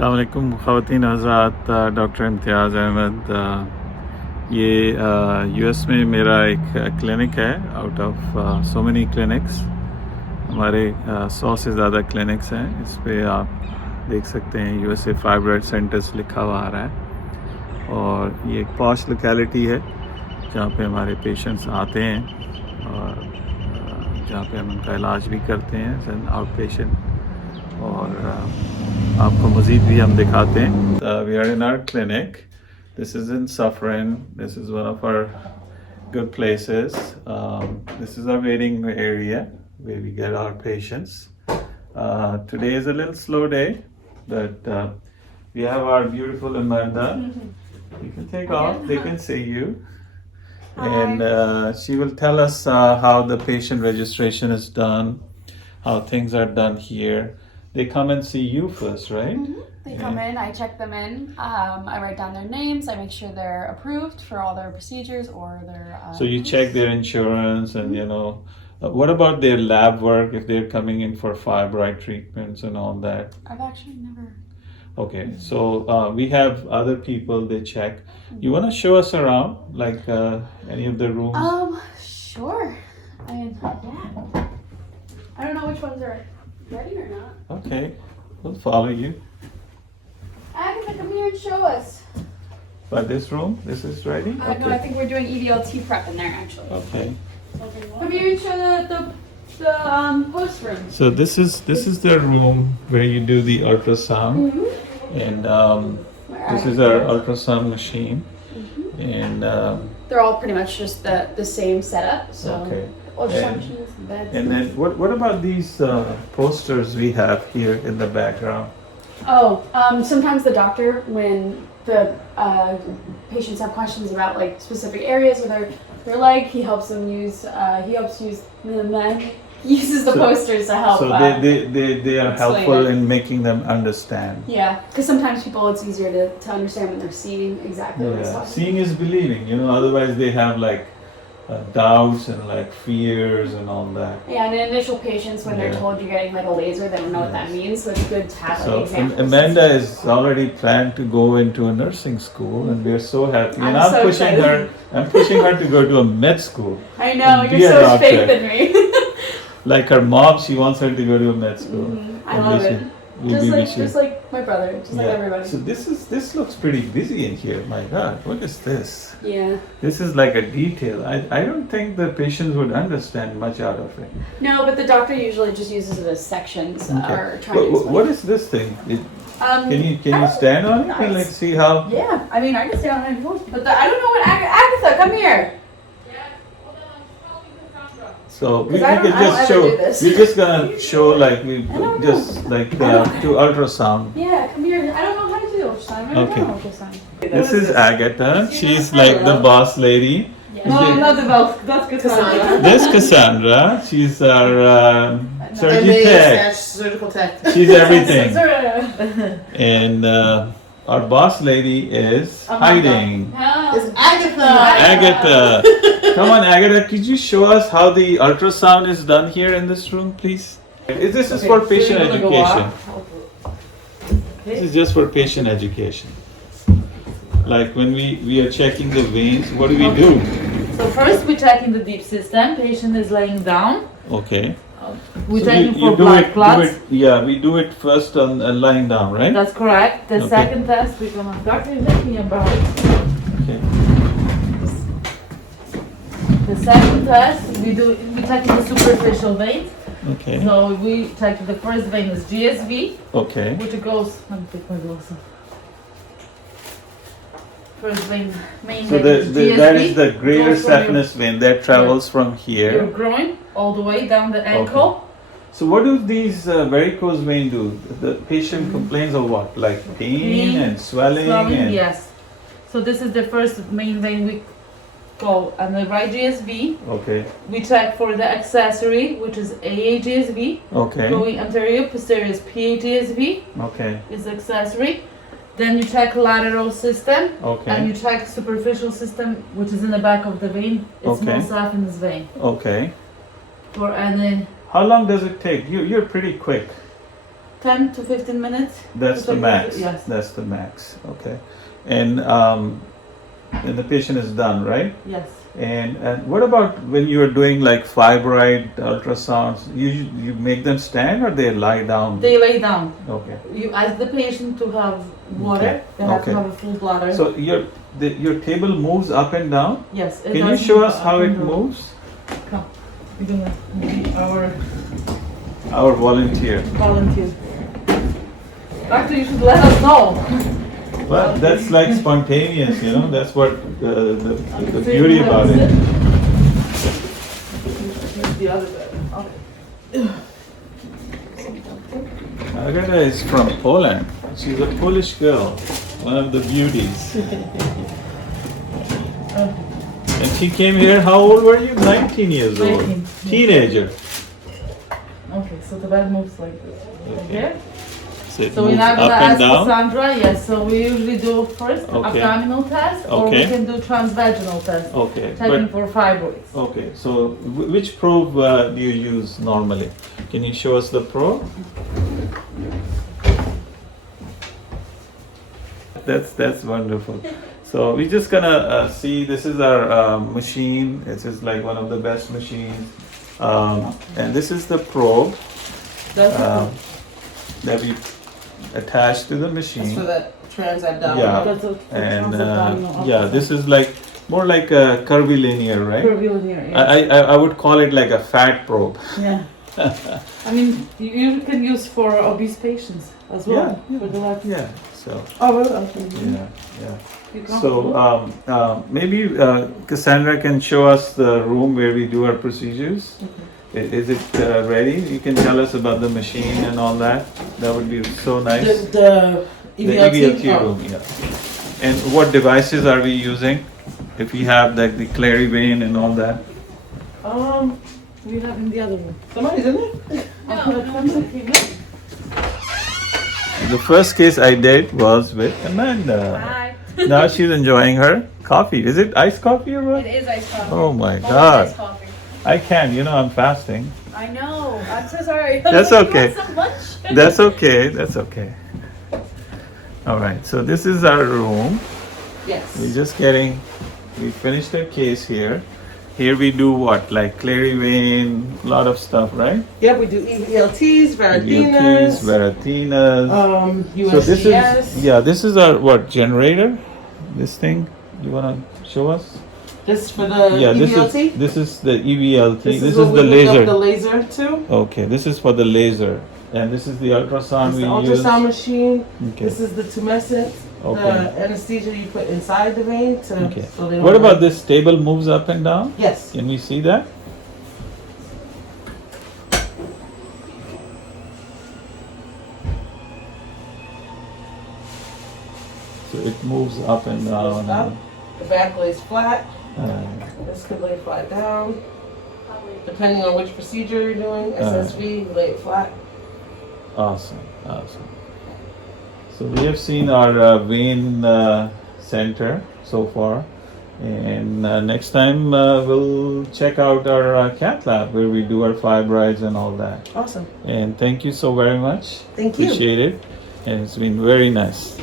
अस्सलाम वालेकुम ख़वातीन हज़रात। डॉक्टर इम्तियाज़ अहमद। ये यूएस में मेरा एक क्लिनिक है। Out of so many clinics, हमारे 100 से ज़्यादा क्लिनिक्स हैं। इस पे आप देख सकते हैं यूएसए फाइब्रॉइड सेंटर्स लिखा हुआ आ रहा है। और ये एक पॉश लोकेलिटी है जहाँ पे हमारे पेशेंट्स आते हैं और जहाँ पे हम उनका इलाज भी करते हैं एज एन आउट पेशेंट। और आपको मज़ीद भी हम दिखाते हैं। We are in our clinic. This is in Saffron. This is one of our good places. This is our waiting area where we get our patients. Today is a little slow day, but we have our beautiful Amanda. You can take off, they can see you. Hi. And she will tell us how the patient registration is done, how things are done here. They come and see you first, right? They come in, I check them in, I write down their names, I make sure they're approved for all their procedures or their... So you check their insurance and, you know, what about their lab work if they're coming in for fibroid treatments and all that? I've actually never... Okay, so we have other people, they check. You want to show us around, like any of the rooms? Sure. I mean, yeah. I don't know which ones are ready or not. Okay, we'll follow you. Agatha, come here and show us. But this room, this is ready? No, I think we're doing EVLT prep in there actually. Okay. Come here and show the post room. So this is the room where you do the ultrasound, and this is our ultrasound machine, and they're all pretty much just the same setup. So okay. ultrasound machines, beds. And then what about these posters we have here in the background? Sometimes the doctor, when the patients have questions about like specific areas or their leg, he helps use the posters to help. So they are helpful in making them understand. Yeah, because sometimes people, it's easier to understand when they're seeing exactly what it's talking. Seeing is believing, you know. Otherwise they have like doubts and like fears and all that. Yeah, and in initial patients, when they're told you're getting like a laser, they don't know what that means. So it's good to have like examples. Amanda is already planned to go into a nursing school, and we're so happy. And I'm pushing her to go to a med school. I know, you're so faith in me. Like her mom, she wants her to go to a med school. I love it. Just like my brother, just like everybody. So this looks pretty busy in here. My God, what is this? Yeah. This is like a detail. I don't think the patients would understand much out of it. No, but the doctor usually just uses it as sections or trying to explain. What is this thing? Can you stand on it and like see how? Yeah, I mean I can stand on it if you want, but I don't know what Agatha, come here. So we can just show. We're just gonna show like we just like to ultrasound. Yeah, come here. I don't know how to do ultrasound. Okay. This is Agatha. She's like the boss lady. No, not the boss. That's Cassandra. This Cassandra. She's our surgical tech. She's everything. And our boss lady is hiding. It's Agatha. Agatha. Come on, Agatha, could you show us how the ultrasound is done here in this room, please? This is for patient education. This is just for patient education. Like when we are checking the veins, what do we do? So first we check in the deep system. Patient is laying down. Okay. We check for blood clots. We do it first on lying down, right? That's correct. The second test we come on. Doctor, let me about it. Okay. The second test we check the superficial veins. Okay. So we check the first vein is GSV. Okay. Which goes. Let me take my glasses. First vein, main so vein is GSV. That is the greater saphenous vein that travels from here. Your groin all the way down the ankle. Okay. So what do these varicose veins do? The patient complains of what? Like pain and swelling? And yes. So this is the first main vein we go on the right GSV. Okay. We check for the accessory, which is AA GSV. Okay. Going anterior, posterior is PA GSV. Okay. Is accessory. Then you check lateral system. Okay. And you check superficial system, which is in the back of the vein. It's more saphenous vein. Okay. For any. How long does it take? You're pretty quick. 10 to 15 minutes. That's the Like, max. yes. That's the max. Okay. And the patient is done, right? Yes. And what about when you are doing like fibroid ultrasounds? You make them stand or they lie down? They lay down. Okay. You ask the patient to have water. Okay. They have Okay. to have a full bladder. So your table moves up and down. yes. Can you does show move us up how and it down. moves? Come. We're gonna be our Our volunteer. volunteer. Doctor, you should let us know. Well, that's like spontaneous, you know. That's what the beauty about it. The other bed. Okay. Agata is from Poland. She's a Polish girl, one of the beauties. And she came here, how old were you? 19 years old. 19. Teenager. Okay, so the bed moves like this. Okay. So it So we're moves not gonna up and ask down. Cassandra, yes, so we usually do first Okay. abdominal test or we Okay. can do transvaginal test, Okay, checking but for fibroids. okay. So which probe do you use normally? Can you show us the probe? That's wonderful. So we're just gonna see. This is our machine. This is like one of the best machines, and this is the probe That's that we attach to the That's machine. for the transabdominal. Yeah. that's a And transabdominal yeah, this is like more like a curvilinear, right? curvilinear, yeah. I would call it like a fat probe. Yeah. I mean, you can use for obese patients as well. Yeah, For the left. Yeah. So Oh, really? Okay. yeah. You come So maybe Cassandra can show us the room where we do our procedures. Is it ready? You can tell us about the machine and all that. That would be so nice. The The EVLT? EVLT Oh. room, yeah. And what devices are we using? If we have like the Clary vein and all that. we have in the other room. Somebody's in there? The first case I did was with Amanda. Hi. Now she's enjoying her coffee. Is it iced coffee or what? It is iced coffee. Oh my Always God. iced coffee. I can't, I'm fasting. I know. I'm so sorry. That's You okay. want some lunch? That's okay, that's okay. All right, so this is our room. Yes. We finished our case here. Here we do what? Like Clary vein, a lot of stuff, right? Yeah, we do EVLTs, EVLTs, Varatinas, Varatinas. USGS. This is our what generator? This thing. You wanna show us? This for the Yeah, EVLT? this is the EVLT. This This what is we the hook up laser. the laser to. Okay, this is for the laser, and this is the ultrasound It's the we use. ultrasound machine. Okay. This is the tumescent. Okay. The anesthesia you put inside the vein to. Okay. So they What don't- about this table moves up and down? Yes. Can we see that? So it moves up and Goes down. up. The back lays flat. Uh, This could lay flat down. Depending on which procedure you're doing, SSV, you lay it flat. awesome, awesome. So we have seen our vein center so far, and next time we'll check out our cath lab where we do our fibroids and all that. Awesome. And thank you so very much. Thank you. Appreciate it, and it's been very nice.